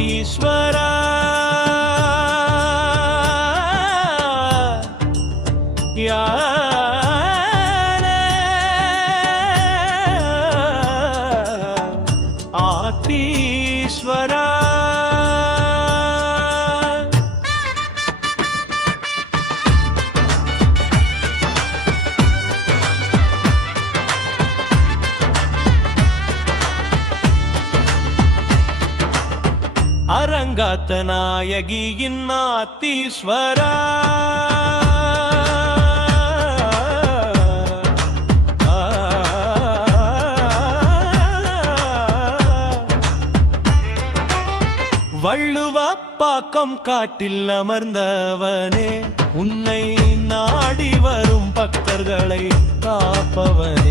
ईश्वर அரங்காத்த நாயகியின் நாத்தீஸ்வரா. வள்ளுவா பாக்கம் காட்டில் அமர்ந்தவனே உன்னை நாடி வரும் பக்தர்களை காப்பவனே.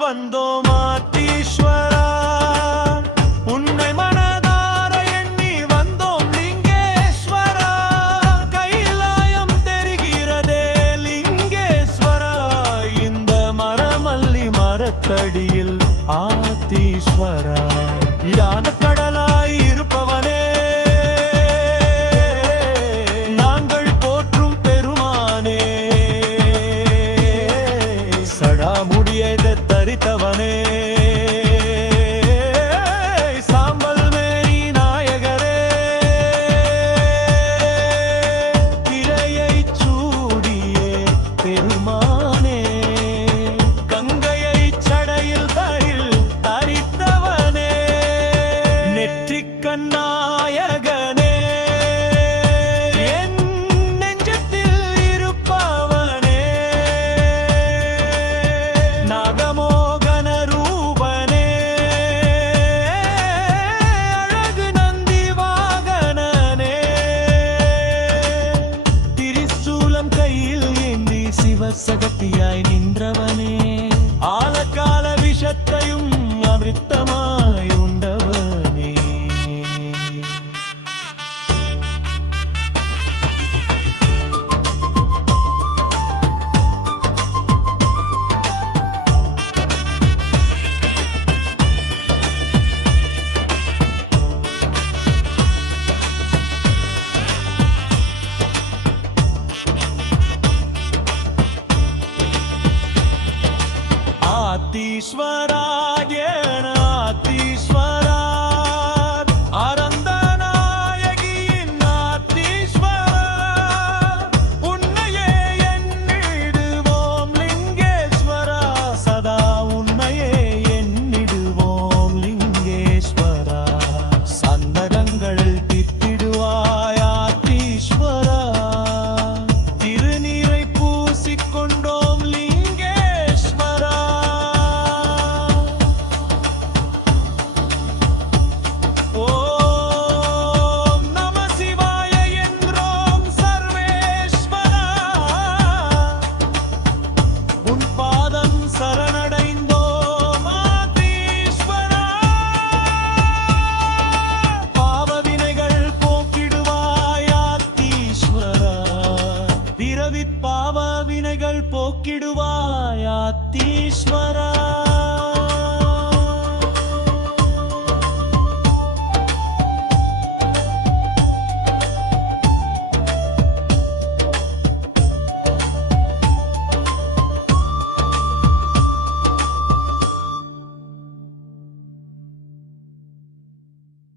வந்தோம் ஆத்தீஸ்வரா. உன்னை மனதார வந்தோம் லிங்கேஸ்வரா. கைலாயம் தெரிகிறதே லிங்கேஸ்வரா. இந்த மரமல்லி மரத்தடியில் ஆத்தீஸ்வரா. முடியதை தரித்தவனே. ईश्वरा போக்கிடுவார்